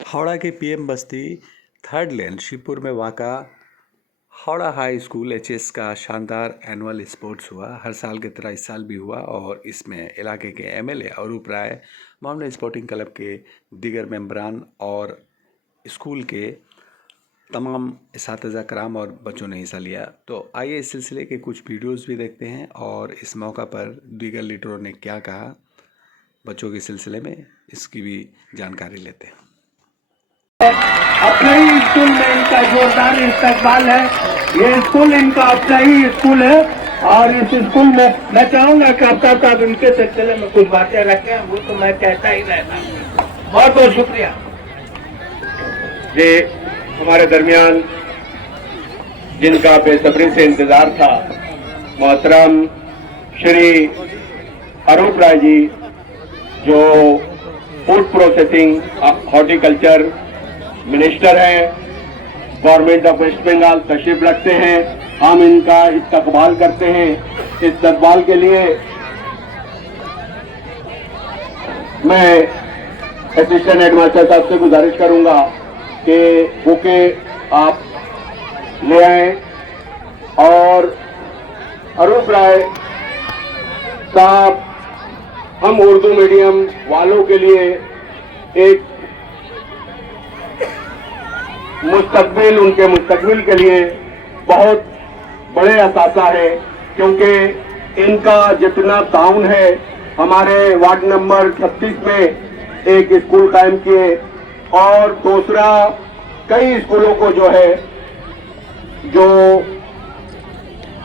हावड़ा के पीएम बस्ती थर्ड लेन शिवपुर में वाक़ा Howrah high school HS का शानदार एनुअल स्पोर्ट्स हुआ। हर साल की तरह इस साल भी हुआ और इसमें इलाके के एमएलए अरूप राय, मामले स्पोर्टिंग क्लब के दीगर मेंबरान और स्कूल के तमाम इस्तिज़ा कराम और बच्चों ने हिस्सा लिया। तो आइए इस सिलसिले के कुछ वीडियोस भी देखते हैं और इस मौका पर दीगर लीडरों ने क्या कहा बच्चों के सिलसिले में, इसकी भी जानकारी लेते हैं। अपने ही स्कूल में इनका जोरदार इस्तेमाल है। ये स्कूल इनका अपना ही स्कूल है और इस स्कूल में मैं चाहूंगा कि अब तक इनके सिलसिले में कुछ बातें रखें, वो तो मैं कहता ही रहता हूँ। बहुत बहुत शुक्रिया। ये हमारे दरमियान जिनका बेसब्री से इंतजार था, मोहतरम श्री अरूप राय जी, जो फूड प्रोसेसिंग हॉर्टिकल्चर मिनिस्टर हैं, गवर्नमेंट ऑफ वेस्ट बंगाल तशरीफ रखते हैं। हम इनका इस्तकबाल करते हैं। इस्तकबाल के लिए मैं असिस्टेंट हेडमास्टर साहब से गुजारिश करूंगा कि बुके आप ले आए और अरूप राय साहब, हम उर्दू मीडियम वालों के लिए एक मुस्तकबिल, उनके मुस्तकबिल के लिए बहुत बड़े असासा है, क्योंकि इनका जितना ताउन है, हमारे वार्ड नंबर 36 में एक स्कूल कायम किए और दूसरा कई स्कूलों को जो है, जो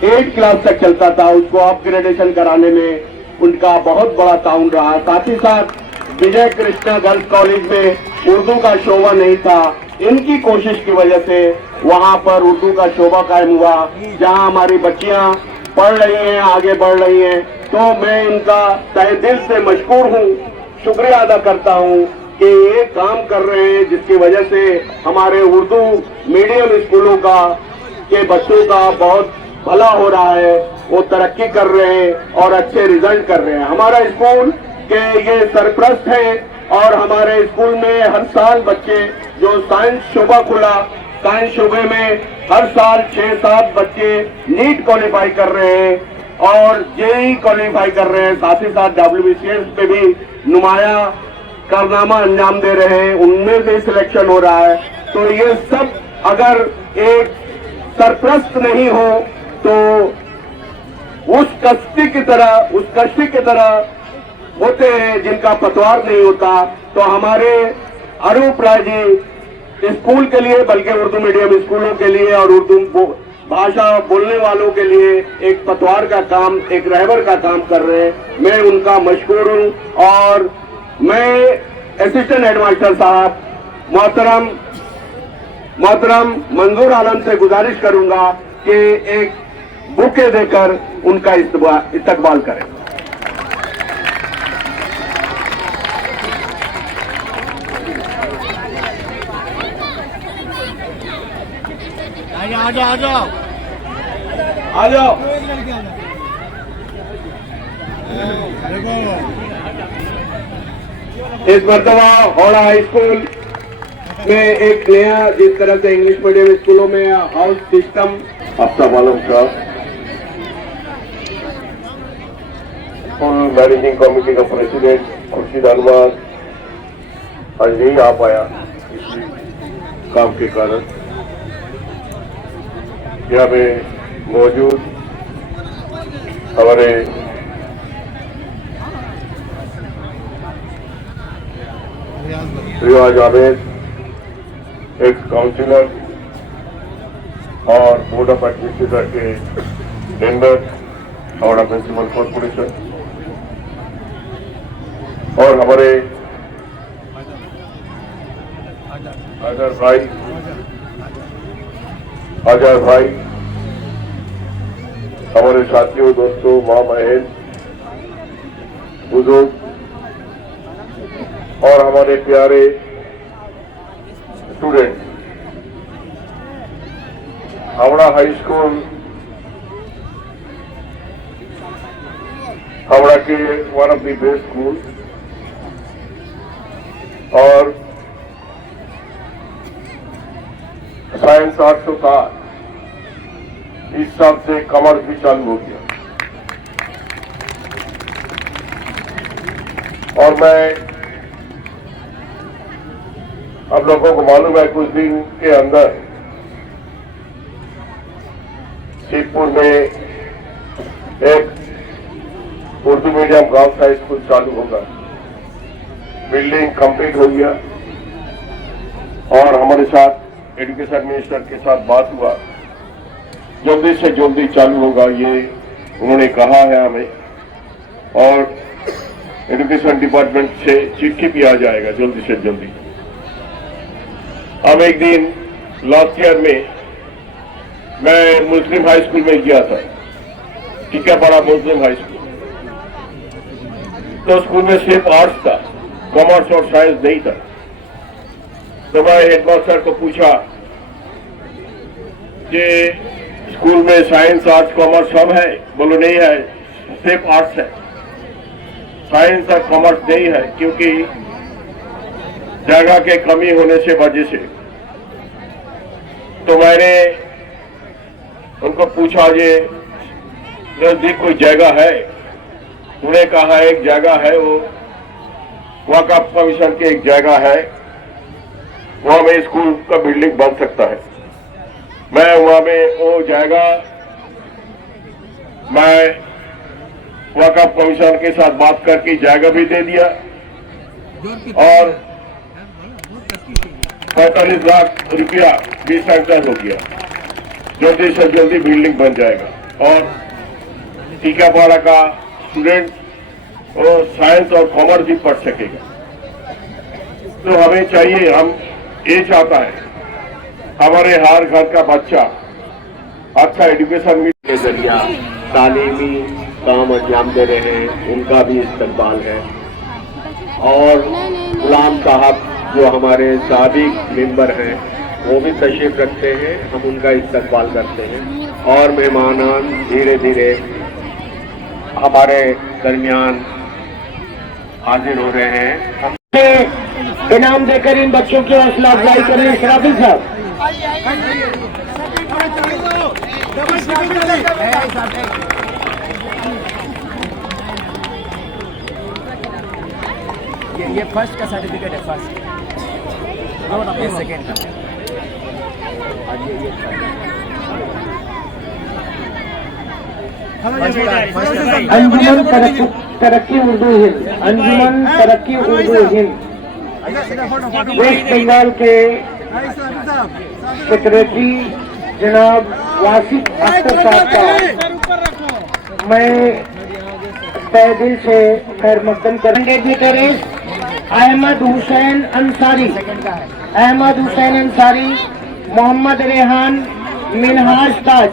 8 क्लास तक चलता था, उसको अपग्रेडेशन कराने में उनका बहुत बड़ा ताउन रहा। साथ ही साथ विजय कृष्णा गर्ल्स कॉलेज में उर्दू का शोभा नहीं था, इनकी कोशिश की वजह से वहां पर उर्दू का शोभा कायम हुआ, जहां हमारी बच्चियां पढ़ रही हैं, आगे बढ़ रही हैं। तो मैं इनका तहे दिल से मशकूर हूं, शुक्रिया अदा करता हूं कि ये काम कर रहे हैं, जिसकी वजह से हमारे उर्दू मीडियम स्कूलों का के बच्चों का बहुत भला हो रहा है, वो तरक्की कर रहे हैं और अच्छे रिजल्ट कर रहे हैं। हमारा स्कूल के ये सरप्रस्त हैं और हमारे स्कूल में हर साल बच्चे, जो साइंस शोबा खुला, साइंस शोबे में हर साल 6-7 बच्चे नीट क्वालिफाई कर रहे हैं और जेईई क्वालिफाई कर रहे हैं। साथ ही साथ WBCS पे भी नुमाया कारनामा अंजाम दे रहे हैं, उनमें भी सिलेक्शन हो रहा है। तो ये सब अगर एक सरप्रस्त नहीं हो तो उस कश्ती की तरह होते हैं जिनका पतवार नहीं होता। तो हमारे अरूप राय जी स्कूल के लिए, बल्कि उर्दू मीडियम स्कूलों के लिए और उर्दू भाषा बोलने वालों के लिए एक पतवार का काम, एक रहबर का काम कर रहे हैं। मैं उनका मशकूर हूं और मैं असिस्टेंट हेडमास्टर साहब मोहतरम मंजूर आलम से गुजारिश करूंगा कि एक बुके देकर उनका इस्तकबाल करें। आ जाओ। इस मरतबा हावड़ा हाई स्कूल में एक नया, जिस तरह से इंग्लिश मीडियम स्कूलों में हाउस सिस्टम, आफ्ता वालों का स्कूल मैनेजिंग कमेटी का प्रेसिडेंट खुर्शीद अनवर आज नहीं आ पाया इसी काम के कारण। यहाँ पे मौजूद हमारे रिवाज आवेद, एक्स काउंसिलर और बोर्ड ऑफ एडमिनिस्ट्रेटर के मेंबर, हावड़ा म्युनिसिपल कॉर्पोरेशन और हमारे आजाद भाई, हमारे साथियों, दोस्तों, माँ बहन, बुजुर्ग और हमारे प्यारे student. Howrah high school Howrah के one of the best school और साइंस आर्ट्स का इस साल से कॉमर्स भी चालू हो गया। और मैं आप लोगों को मालूम है कुछ दिन के अंदर शिवपुर में एक Urdu medium girls high school चालू होगा। बिल्डिंग कंप्लीट हो गया और हमारे साथ एजुकेशन मिनिस्टर के साथ बात हुआ, जल्दी से जल्दी चालू होगा ये उन्होंने कहा है हमें, और एजुकेशन डिपार्टमेंट से चिट्ठी भी आ जाएगा जल्दी से जल्दी। अब एक दिन लास्ट ईयर में मैं मुस्लिम हाई स्कूल में गया था, टीकापाड़ा मुस्लिम हाई स्कूल। तो स्कूल में सिर्फ आर्ट्स था, कॉमर्स और साइंस नहीं था। तो मैं हेडमास्टर को पूछा कि स्कूल में साइंस आर्ट्स कॉमर्स सब है? बोलो नहीं है, सिर्फ आर्ट्स है, साइंस और कॉमर्स नहीं है, क्योंकि जगह के कमी होने से वजह से। तो मैंने उनको पूछा ये नजदीक कोई जगह है? उन्होंने कहा एक जगह है, वो वक्फ कमीशन की एक जगह है, वहां में स्कूल का बिल्डिंग बन सकता है। मैं वहां में वो जगह मैं वक्फ कमीशन के साथ बात करके जगह भी दे दिया और 45 लाख रुपया भी सैंक्शन हो गया। जल्दी से जल्दी बिल्डिंग बन जाएगा और टीकापाड़ा का स्टूडेंट और साइंस और कॉमर्स भी पढ़ सकेगा। तो हमें चाहिए, हम ये चाहता है हमारे हर घर का बच्चा अच्छा एजुकेशन के जरिया तालीमी काम अंजाम दे रहे हैं, उनका भी इस्तकबाल है। और गुलाम साहब जो हमारे साबिक मेंबर हैं वो भी तशरीफ रखते हैं, हम उनका इस्तकबाल करते हैं और मेहमानान धीरे धीरे हमारे दरमियान हाजिर हो रहे हैं। हमें इनाम देकर इन बच्चों की हौसला अफजाई करें शराफी साहब। ये फर्स्ट का सर्टिफिकेट है, फर्स्ट ये सेकेंड का और ये अंजुमन तरक्की उर्दू हिंद, अंजुमन तरक्की उर्दू हिंद वेस्ट बंगाल के सेक्रेटरी जनाब वासिफ अख्तर साहब का मैं तहे दिल से खैर मकदम करेंगे। अहमद हुसैन अंसारी, अहमद हुसैन अंसारी, मोहम्मद रेहान मिनहाज ताज।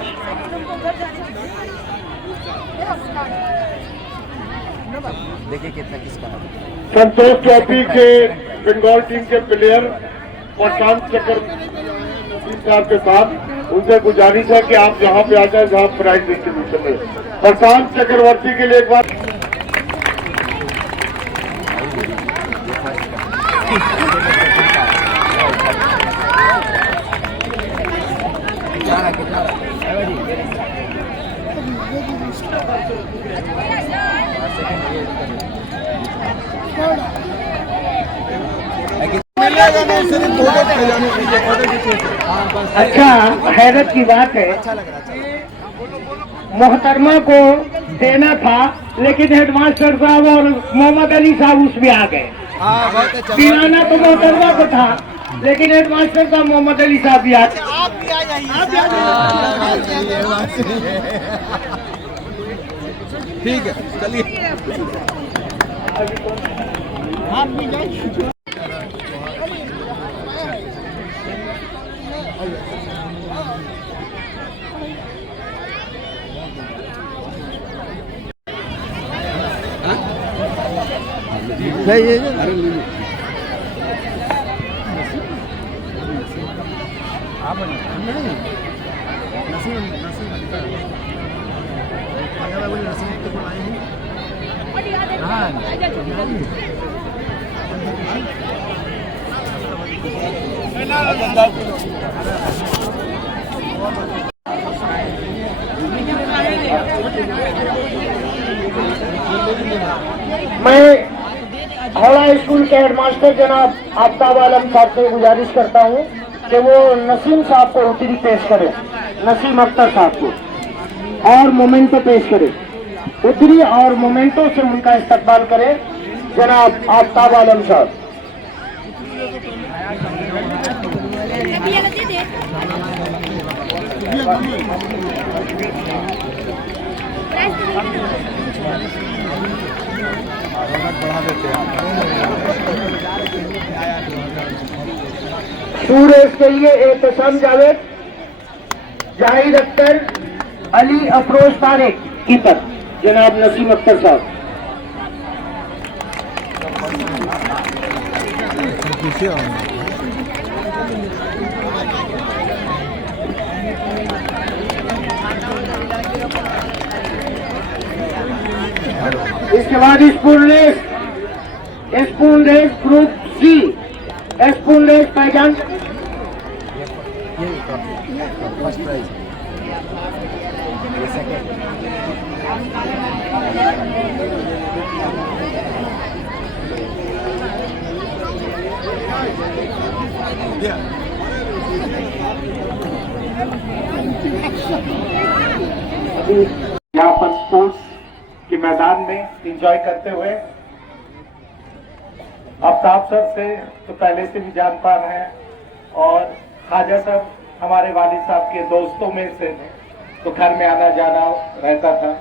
देखिए कितना किसका है। संतोष ट्रॉफी के बंगाल टीम के प्लेयर प्रशांत चक्रवर्ती साहब के साथ उनसे गुजारिश है कि आप जहां पे आ जाए जहां प्राइज डिस्ट्रीब्यूशन में। प्रशांत चक्रवर्ती के लिए एक बार अच्छा, हैरत की बात है, मोहतरमा को देना था लेकिन हेडमास्टर साहब और मोहम्मद अली साहब उसमें आ गए। पिलाना तो मोहतरमा को था लेकिन हेडमास्टर साहब मोहम्मद अली साहब भी आ गए। ठीक है, चलिए। हाँ मैं हावड़ा स्कूल के हेडमास्टर जनाब आफ्ताब आलम साहब से गुजारिश करता हूं कि वो नसीम साहब को उतरी पेश करें, नसीम अख्तर साहब को, और मोमेंटो पेश करें। उतरी और मोमेंटो से उनका इस्तकबाल करें जनाब आफ्ताब आलम साहब। सूरज के लिए एहतसाम जावेद, जाहिद अख्तर, अली अफरोज तारिक, कीपर जनाब नसीम अख्तर साहब। इसके बाद spoon race group C, spoon race पहचान फर्स्ट प्राइज, ये सेकंड। यहाँ पर स्पोर्ट्स के मैदान में एंजॉय करते हुए आफ्ताब सर से तो पहले से भी जान पा रहे हैं, और खाजा साहब हमारे वालिद साहब के दोस्तों में से, तो घर में आना जाना रहता था।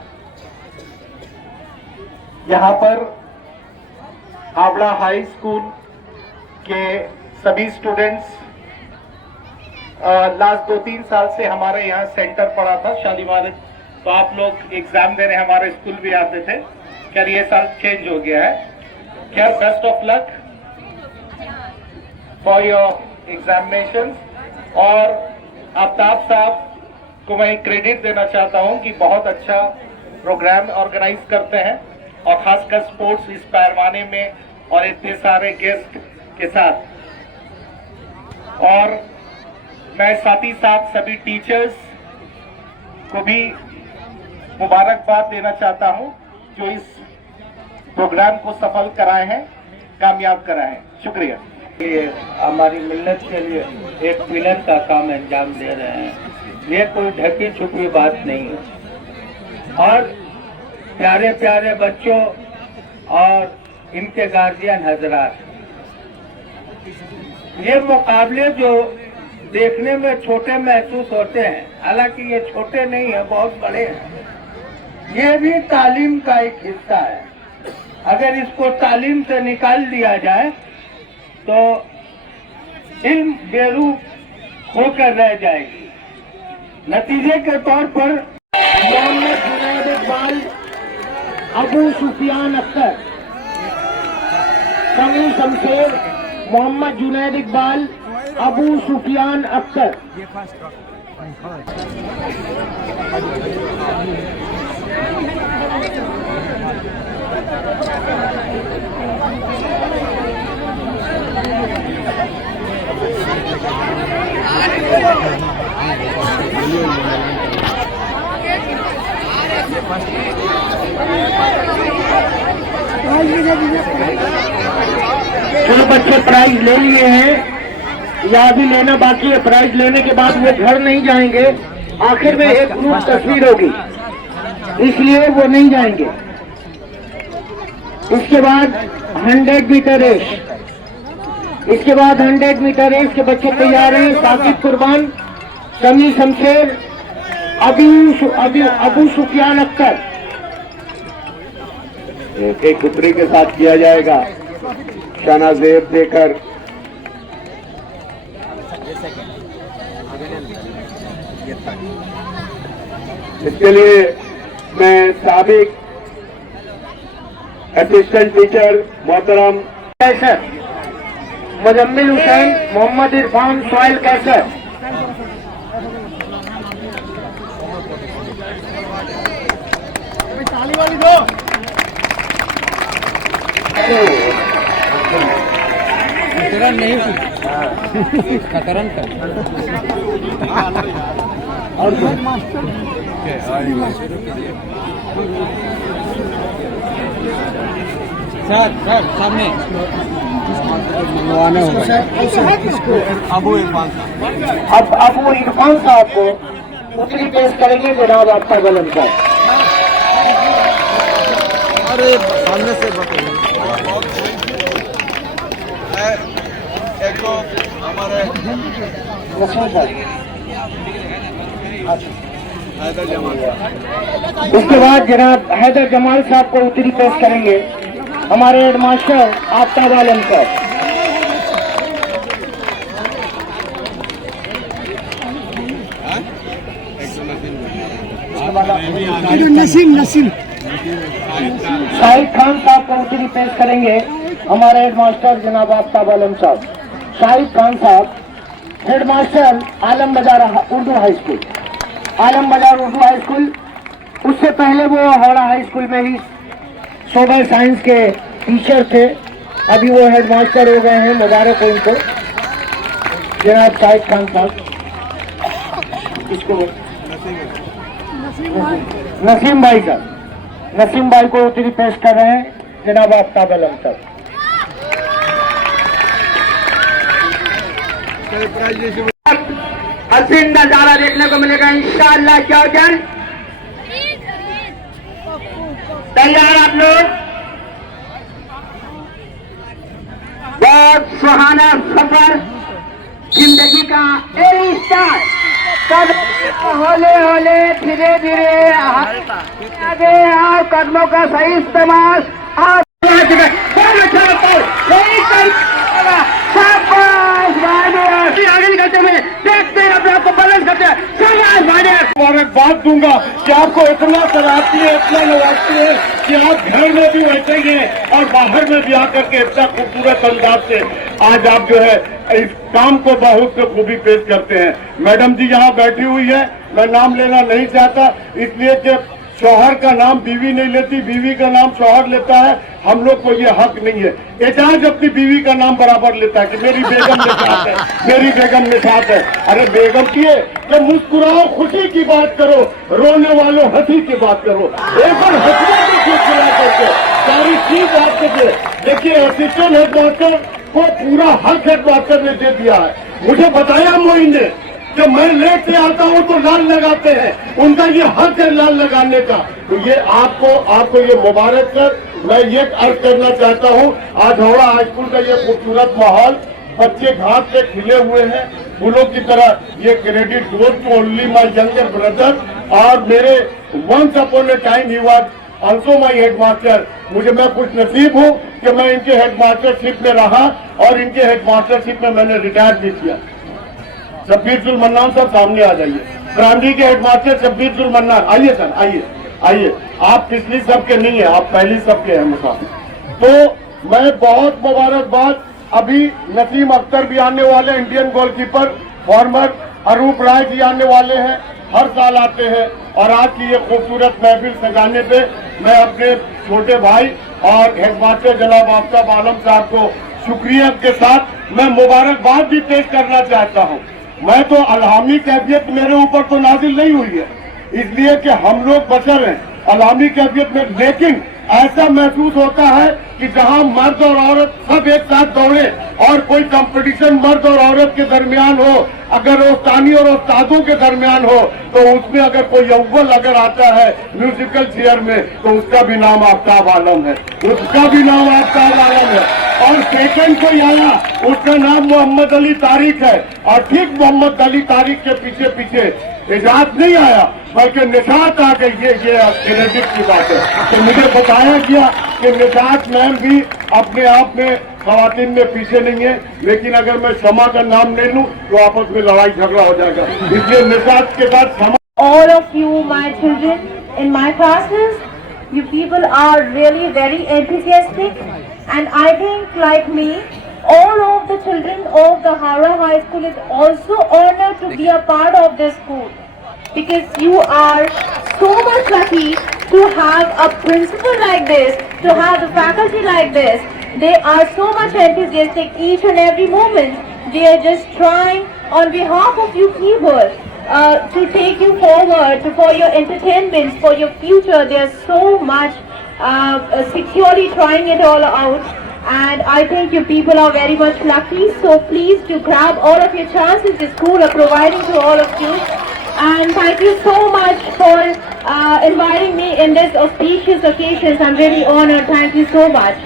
यहाँ पर हावड़ा हाई स्कूल के सभी स्टूडेंट्स लास्ट 2-3 साल से हमारे यहाँ सेंटर पड़ा था शालीमार, तो आप लोग एग्जाम देने हमारे स्कूल भी आते थे। खैर ये साल चेंज हो गया है। खैर best of luck for your examination. और आफ्ताब साहब को मैं क्रेडिट देना चाहता हूं कि बहुत अच्छा प्रोग्राम ऑर्गेनाइज करते हैं, और खासकर स्पोर्ट्स इस पैमाने में और इतने सारे गेस्ट के साथ। और मैं साथ ही साथ सभी टीचर्स को भी मुबारकबाद देना चाहता हूं जो इस प्रोग्राम को सफल कराए हैं, कामयाब कराए हैं। शुक्रिया। ये हमारी मिल्लत के लिए एक मिलन का काम अंजाम दे रहे हैं, ये कोई ढकी छुपी बात नहीं है। और प्यारे प्यारे बच्चों और इनके गार्जियन हजरात, ये मुकाबले जो देखने में छोटे महसूस होते हैं, हालांकि ये छोटे नहीं है, बहुत बड़े हैं। ये भी तालीम का एक हिस्सा है। अगर इसको तालीम से निकाल दिया जाए तो इल्म बेरूप होकर रह जाएगी। नतीजे के तौर पर मोहम्मद जुनैद इकबाल, अबू सुफियान अख्तर, समी शमशेर, मोहम्मद जुनैद इकबाल, अबू सुफियान अख्तर। जो बच्चे प्राइज ले लिए हैं या अभी लेना बाकी है, प्राइज लेने के बाद वो घर नहीं जाएंगे, आखिर में एक ग्रुप तस्वीर होगी, इसलिए वो नहीं जाएंगे। इसके बाद 100 मीटर रेस, इसके बाद 100 मीटर रेस के बच्चे तैयार हैं। साकिब कुर्बान, समी शमशेर, अबू सुफियान अख्तर। एक पुत्री के साथ किया जाएगा, शाना जेब देकर। इसके लिए मैं साबिक असिस्टेंट टीचर मोहतरम कैसर, मुजम्मिल हुसैन, मोहम्मद इरफान, सोहेल कैसर। ताली वाली दो। खतरन नहीं खतरन कर सर सर सामने अब वो इरफान साहब को उतरी पेश करेंगे जनाब आपका गलम का। अरे सामने से उसके बाद जनाब हैदर जमाल साहब को उतरी पेश करेंगे हमारे हेडमास्टर आफ्ताब आलम साहब। नसीम शाहिद खान साहब को उतरी पेश करेंगे हमारे हेडमास्टर जनाब आफ्ताब आलम साहब। शाहिद खान साहब हेडमास्टर आलम बाजार उर्दू हाई स्कूल, आलम बाजार उर्दू हाई स्कूल। उससे पहले वो हावड़ा हाई स्कूल में ही सोशल साइंस के टीचर थे, अभी वो हेडमास्टर हो गए हैं, मुबारक हो उनको जनाब शाहिद खान साहब। इसको नसीम भाई साहब, नसीम भाई को उतरी पेश कर रहे हैं जनाब आफ्ताब आलम साहब। हसीन नजारा देखने को मिलेगा इंशाअल्लाह। क्या जन तैयार आप लोग? बहुत सुहाना सफर जिंदगी का स्टार्ट। होले होले धीरे धीरे आगे आओ, कदमों का सही इस्तेमाल। आगे निकलते हुए देखते हैं अपने आपको बैलेंस करते हैं। मुबारकबाद दूंगा कि आपको इतना कराती है, इतना नवाजती है कि आप घर में भी बैठेंगे और बाहर में भी आकर के इतना खूबसूरत अंदाज से आज आप जो है इस काम को बहुत से खूबी पेश करते हैं। मैडम जी यहाँ बैठी हुई है, मैं नाम लेना नहीं चाहता इसलिए कि शौहर का नाम बीवी नहीं लेती, बीवी का नाम शौहर लेता है। हम लोग को ये हक नहीं है। एजाज अपनी बीवी का नाम बराबर लेता है कि मेरी बेगम के साथ है, मेरी बेगम के साथ है। अरे बेगम की है तो मुस्कुराओ, खुशी की बात करो, रोने वालों हंसी की बात करो। एक बार हंसने की चीज खिला करके सारी चीज आपको दे। देखिए असिस्टेंट हेडमास्टर को पूरा हक हेडमास्टर ने दे दिया है। मुझे बताया मोइन ने जब मैं लेट से आता हूँ तो लाल लगाते हैं, उनका ये हक है लाल लगाने का। तो ये आपको ये मुबारक कर मैं ये अर्ज करना चाहता हूँ। आज हावड़ा हाई स्कूल का ये खूबसूरत माहौल, बच्चे घास से खिले हुए हैं फूलों की तरह। ये credit goes to only my younger brother और मेरे once upon a time he was also my headmaster. मैं खुश नसीब हूँ कि मैं इनके हेडमास्टरशिप में रहा और इनके हेडमास्टरशिप में मैंने रिटायर भी किया। शब्बीर जुल मन्नान साहब सामने आ जाइए। प्राइमरी के हेडमास्टर शब्बीर जुल मन्नान, आइए सर, आइए। आप पिछली सब के नहीं है, आप पहली सब के हैं मुसाफिर। तो मैं बहुत मुबारकबाद। अभी नसीम अख्तर भी आने वाले, इंडियन गोलकीपर फॉर्मर अरूप राय जी आने वाले हैं, हर साल आते हैं। और आज की ये खूबसूरत महफिल सजाने पे मैं अपने छोटे भाई और हेडमास्टर जनाब आफ्ताब आलम साहब को शुक्रिया के साथ मैं मुबारकबाद भी पेश करना चाहता हूँ। मैं तो अलहामी कैफियत मेरे ऊपर तो नाजिल नहीं हुई है, इसलिए कि हम लोग बशर हैं अलहामी कैफियत में, लेकिन ऐसा महसूस होता है कि जहां मर्द और औरत सब एक साथ दौड़े और कोई कंपटीशन मर्द और औरत के दरमियान हो, अगर उस्तानी और उस्तादों के दरमियान हो, तो उसमें अगर कोई अव्वल अगर आता है म्यूजिकल चेयर में तो उसका भी नाम आफ्ताब आलम है, उसका भी नाम आफ्ताब आलम है। और सेकंड कोई आया उसका नाम मोहम्मद अली तारिक है। और ठीक मोहम्मद अली तारिक के पीछे पीछे एजाज नहीं आया बल्कि निशात आ गई। ये क्रेडिट की बात है। तो मुझे बताया गया कि निशात मैम भी अपने आप में खवातीन में पीछे नहीं है, लेकिन अगर मैं शमा का नाम ले लूं तो आपस में लड़ाई झगड़ा हो जाएगा, इसलिए निशात के साथ शमा। All of you, my children, in my classes, you people are really very enthusiastic, and I think like me, all of the children of the Howrah High School is also honored to be a part of this school, because you are so much lucky to have a principal like this, to have the faculty like this, They are so much enthusiastic each and every moment. They are just trying on behalf of you people to take you forward for your entertainment, for your future. They are so much securely trying it all out. And I think you people are very much lucky. So please do grab all of your chances the school are providing to all of you. And thank you so much for inviting me in this auspicious occasion. I'm really honored. Thank you so much.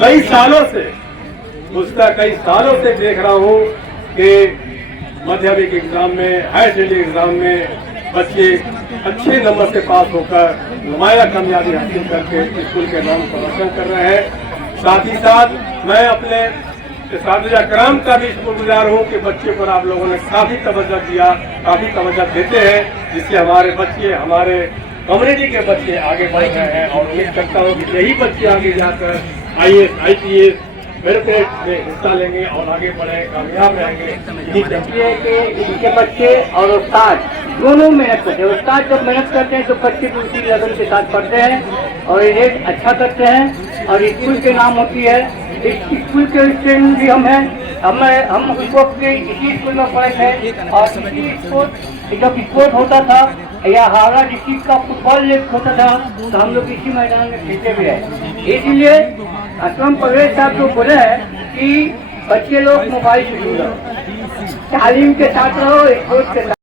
कई सालों से देख रहा हूँ कि माध्यमिक exam में, higher secondary exam में बच्चे अच्छे नंबर से पास होकर नुमाया कामयाबी हासिल करके स्कूल के नाम को रोशन कर रहे हैं। साथ ही साथ मैं अपने साथिया कराम का भी शुक्रगुजार हूँ कि बच्चे पर आप लोगों ने काफी तवज्जो दिया, काफी तवज्जो देते हैं, जिससे हमारे बच्चे, हमारे कम्युनिटी के बच्चे आगे बढ़ रहे हैं। और उम्मीद करता हूँ कि यही बच्चे आगे जाकर IAS, IPS, मेरिट में हिस्सा लेंगे और आगे बढ़े, कामयाब रहेंगे। कि इनके बच्चे और उस्ताद दोनों मेहनत करते हैं। उस्ताद जब मेहनत करते हैं तो बच्चे भी उसी लगन के साथ पढ़ते हैं और रेट अच्छा करते हैं और स्कूल के नाम होती है। इस स्कूल के स्टूडेंट भी हम हैं, हम उस वक्त इसी स्कूल में पढ़े थे और इसी जब स्पोर्ट होता था या हावड़ा डिस्ट्रिक्ट का फुटबॉल लीग होता था तो हम लोग इसी मैदान में खेलते भी हैं। इसलिए अकरम परवेज साहब जो बोले हैं कि बच्चे लोग मोबाइल से दूर रहो, तालीम के साथ रहो, स्पोर्ट्स के साथ।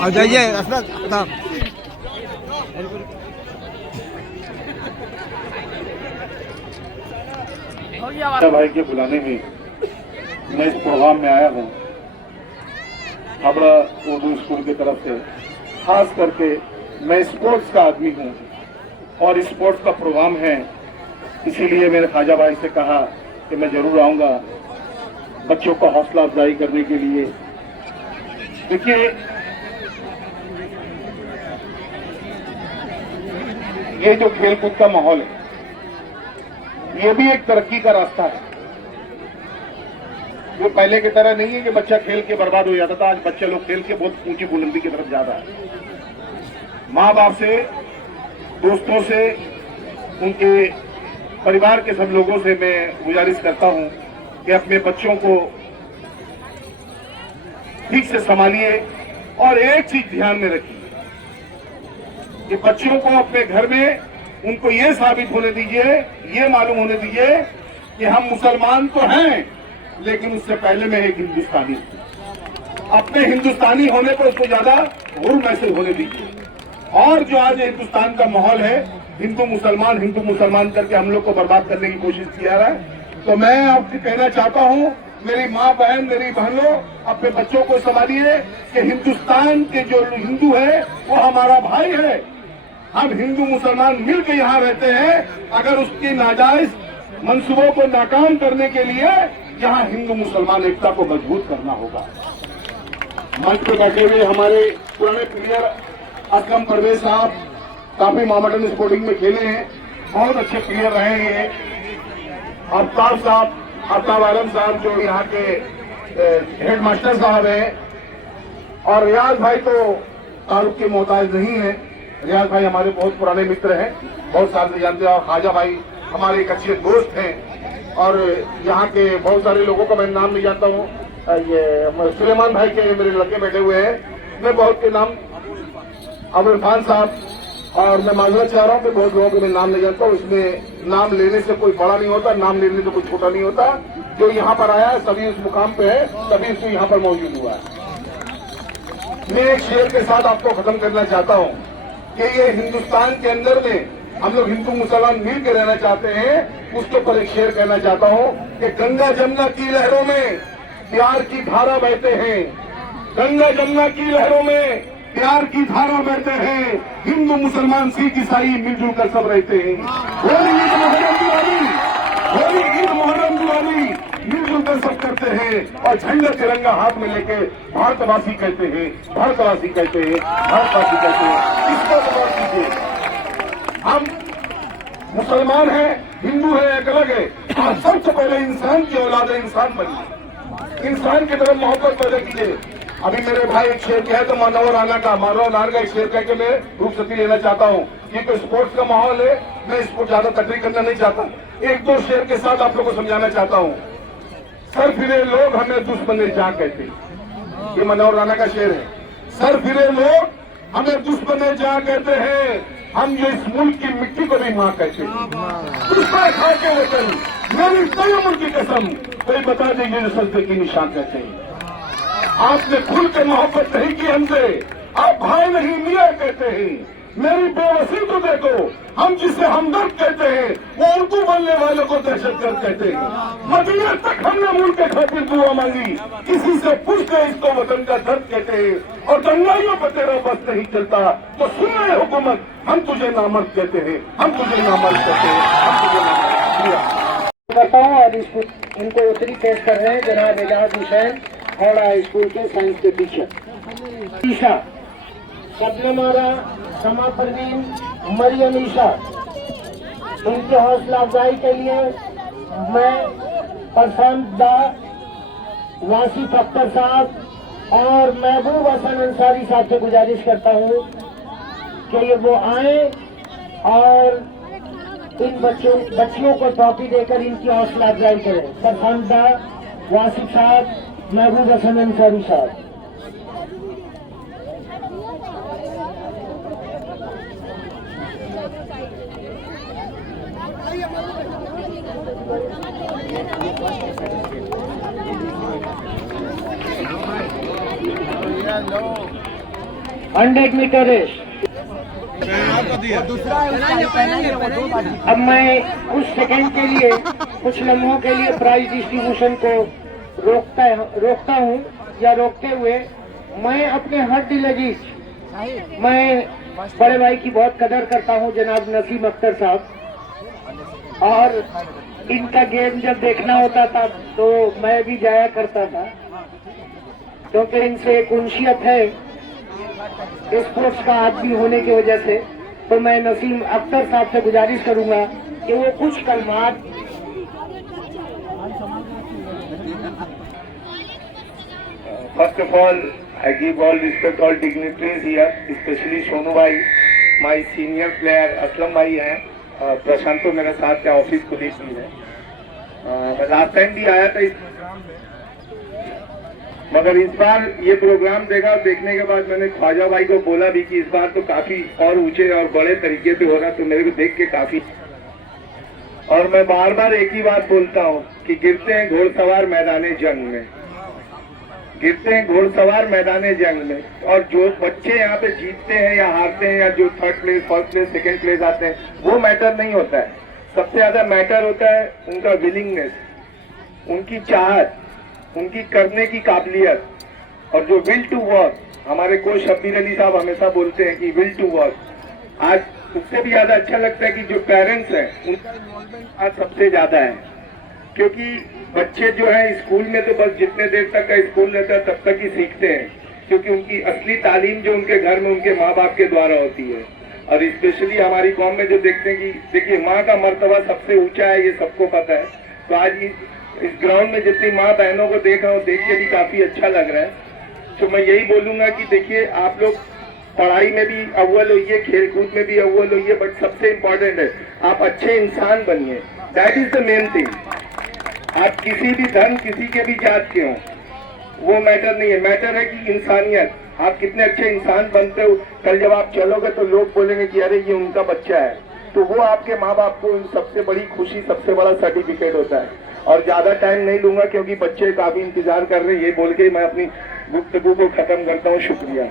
आ जाइए असरत साहब। भाई के बुलाने में मैं इस प्रोग्राम में आया हूँ हावड़ा उर्दू स्कूल की तरफ से। खास करके मैं स्पोर्ट्स का आदमी हूँ और स्पोर्ट्स का प्रोग्राम है, इसीलिए मैंने ख्वाजा भाई से कहा कि मैं जरूर आऊंगा बच्चों को हौसला अफजाई करने के लिए। देखिए, ये जो खेलकूद का माहौल है ये भी एक तरक्की का रास्ता है। वो पहले की तरह नहीं है कि बच्चा खेल के बर्बाद हो जाता था। आज बच्चे लोग खेल के बहुत ऊंची बुलंदी की तरफ जा रहा है। माँ बाप से, दोस्तों से, उनके परिवार के सब लोगों से मैं गुजारिश करता हूं कि अपने बच्चों को ठीक से संभालिए और एक चीज ध्यान में रखिए कि बच्चों को अपने घर में उनको ये साबित होने दीजिए, ये मालूम होने दीजिए कि हम मुसलमान तो हैं लेकिन उससे पहले मैं एक हिंदुस्तानी हूं। अपने हिंदुस्तानी होने पर उसको ज्यादा गुरु महसूस होने दीजिए। और जो आज हिंदुस्तान का माहौल है, हिंदू मुसलमान करके हम लोग को बर्बाद करने की कोशिश किया रहा है। तो मैं आपसे कहना चाहता हूं, मेरी माँ बहन, मेरी बहनों, अपने बच्चों को संभालिए कि हिंदुस्तान के जो हिंदू है वो हमारा भाई है। हम हिंदू मुसलमान मिलकर यहाँ रहते हैं। अगर उसकी नाजायज मंसूबों को नाकाम करने के लिए यहाँ हिंदू मुसलमान एकता को मजबूत करना होगा। मंच पे बैठे हुए हमारे पुराने प्लेयर अकरम परवेज साहब काफी मोहम्मदन स्पोर्टिंग में खेले हैं, बहुत अच्छे प्लेयर रहे हैं। आफ्ताब साहब, आफ्ताब आलम साहब जो यहाँ के हेड मास्टर साहब हैं, और रियाज भाई तो तारुफ के मोहताज नहीं है। रियाज भाई हमारे बहुत पुराने मित्र हैं, बहुत साल से जानते हैं। और ख्वाजा भाई हमारे एक अच्छे दोस्त हैं और यहाँ के बहुत सारे लोगों का मैं नाम नहीं जानता हूँ। ये सुलेमान भाई के मेरे लड़के बैठे हुए हैं, मैं बहुत के नाम, अब इरफान साहब, और मैं माजरत चाह रहा हूँ कि बहुत लोगों के मैं नाम नहीं जानता हूँ। इसमें नाम लेने से कोई बड़ा नहीं होता, नाम लेने से कोई छोटा नहीं होता। जो यहाँ पर आया है सभी उस मुकाम पे है, सभी उसको यहाँ पर मौजूद हुआ है। मैं एक शेर के साथ आपको खत्म करना चाहता हूँ कि ये हिंदुस्तान के अंदर में हम लोग हिंदू मुसलमान मिल के रहना चाहते हैं। उसके ऊपर एक शेर कहना चाहता हूँ कि गंगा जमुना की लहरों में प्यार की धारा बहते हैं। गंगा जमुना की लहरों में प्यार की धारा बहते हैं। हिंदू मुसलमान सिख ईसाई मिलजुल कर सब रहते हैं। होली ईद मुहर्रम दिवाली, होली ईद मुहर्रम दिवाली मिलजुल कर सब करते हैं और झंडा तिरंगा हाथ में लेके भारतवासी कहते हैं, भारतवासी कहते हैं, भारतवासी कहते हैं। इसको तो कीजिए, हम मुसलमान हैं, हिंदू है, एक अलग है। आप सबसे पहले इंसान की औलाद है, इंसान बनिए, इंसान की तरफ मोहब्बत पैदा कीजिए। अभी मेरे भाई एक शेर कहे तो मानव राणा का एक शेर कह के मैं रूपसती लेना चाहता हूँ। ये कोई स्पोर्ट्स का माहौल है, मैं इसको ज्यादा तकरीर करना नहीं चाहता। एक दो शेर के साथ आप लोगों को समझाना चाहता हूँ। सर फिरे लोग हमें दुश्मन जा कहते हैं, ये मनोहर राणा का शेर है। सर फिरे लोग हमें दुश्मन जा कहते हैं, हम जो इस मुल्क की मिट्टी को भी मां कहते हैं। दूसरा खा के वतन मेरी कई उम्र की कसम, कोई बता दीजिए जो सजदे की निशान कहते हैं। आपने खुल के मोहब्बत नहीं की हमसे, आप भाई नहीं मियां कहते हैं। मेरी बेबसी तो देखो, हम जिसे हमदर्द कहते हैं वो उर्दू बोलने वालों को दहशतगर्द कहते हैं। मदीने तक हमने मुल्क के खातिर दुआ मांगी, किसी से पूछ ले इसको वतन का दर्द कहते हैं। और दंगाइयों पर तेरा बस नहीं चलता तो सुन ले हुकूमत, हम तुझे नामर्द कहते हैं, हम तुझे नामर्द कहते हैं, हम तुझे नामर्द करता हूँ। और इनको उत्तरी पेश कर रहे हैं जनाब एजाज हुसैन, हावड़ा स्कूल के साइंस के टीचर। ईशा, शबनम आरा, समा परवीन, मरियम ईशा, इनके हौसला अफजाई के लिए मैं पसंदीदा वासिफ अख्तर साहब और महबूब हसन अंसारी साहब से गुजारिश करता हूँ कि ये वो आए और इन बच्चियों को ट्रॉफी देकर इनकी हौसला अफजाई करें। पसंदीदा वासिफ साहब, महबूब हसन अंसारी साहब। Hundred metre race. अब मैं कुछ सेकंड के लिए, कुछ लम्हों के लिए प्राइज डिस्ट्रीब्यूशन को रोकता हूँ या रोकते हुए मैं अपने हर दिल अजीज, मैं बड़े भाई की बहुत कदर करता हूँ जनाब नसीम अख्तर साहब, और इनका गेम जब देखना होता था तो मैं भी जाया करता था, क्योंकि इनसे एक उनसियत है स्पोर्ट्स का आदमी होने की वजह से। तो मैं नसीम अख्तर साहब से गुजारिश करूंगा कि वो कुछ कलमात First of all, I give all respect all dignitaries here, especially Sonu bhai, my senior player Aslam भाई हैं, प्रशांत तो मेरे साथ क्या ऑफिस पुलिस भी है। मैं लास्ट टाइम भी आया था मगर इस बार ये प्रोग्राम देखने के बाद मैंने ख्वाजा भाई को बोला भी कि इस बार तो काफी और ऊंचे और बड़े तरीके से हो रहा, तो मेरे को देख के काफी, और मैं बार बार एक ही बात बोलता हूँ कि गिरते हैं घोड़सवार मैदाने जंग में, गिरते हैं घोड़सवार मैदाने जंग में। और जो बच्चे यहाँ पे जीतते हैं या हारते हैं, या जो third place, first place, second place आते हैं, वो मैटर नहीं होता है। सबसे ज्यादा मैटर होता है उनका विलिंगनेस, उनकी चाहत, उनकी करने की काबिलियत, और जो विल टू वर्क। हमारे कोच शब्बीर अली साहब हमेशा बोलते हैं कि विल टू वर्क। आज उससे भी ज्यादा अच्छा लगता है कि जो पेरेंट्स हैं उनका इन्वॉल्वमेंट आज सबसे ज्यादा है, क्योंकि बच्चे जो हैं स्कूल में तो बस जितने देर तक का स्कूल रहता है तब तक ही सीखते हैं, क्योंकि उनकी असली तालीम जो उनके घर में उनके माँ बाप के द्वारा होती है। और स्पेशली हमारी कौम में जो देखते हैं कि देखिए माँ का मर्तबा सबसे ऊंचा है, ये सबको पता है। तो आज इस ग्राउंड में जितनी माँ बहनों को देख रहा हूँ, देख के भी काफी अच्छा लग रहा है। तो मैं यही बोलूंगा कि देखिए आप लोग पढ़ाई में भी अव्वल होइए, खेलकूद में भी अव्वल होइए, बट सबसे इम्पोर्टेंट है आप अच्छे इंसान बनिए। That is the main thing. आप किसी भी धर्म, किसी के भी जात के हों, वो मैटर नहीं है, मैटर है कि इंसानियत, आप कितने अच्छे इंसान बनते हो। कल जब आप चलोगे तो लोग बोलेंगे कि अरे ये उनका बच्चा है, तो वो आपके माँ बाप को सबसे बड़ी खुशी, सबसे बड़ा सर्टिफिकेट होता है। और ज्यादा टाइम नहीं लूंगा क्योंकि बच्चे काफी इंतजार कर रहे हैं, ये बोल के मैं अपनी गुफ्तगू को खत्म करता हूँ। शुक्रिया।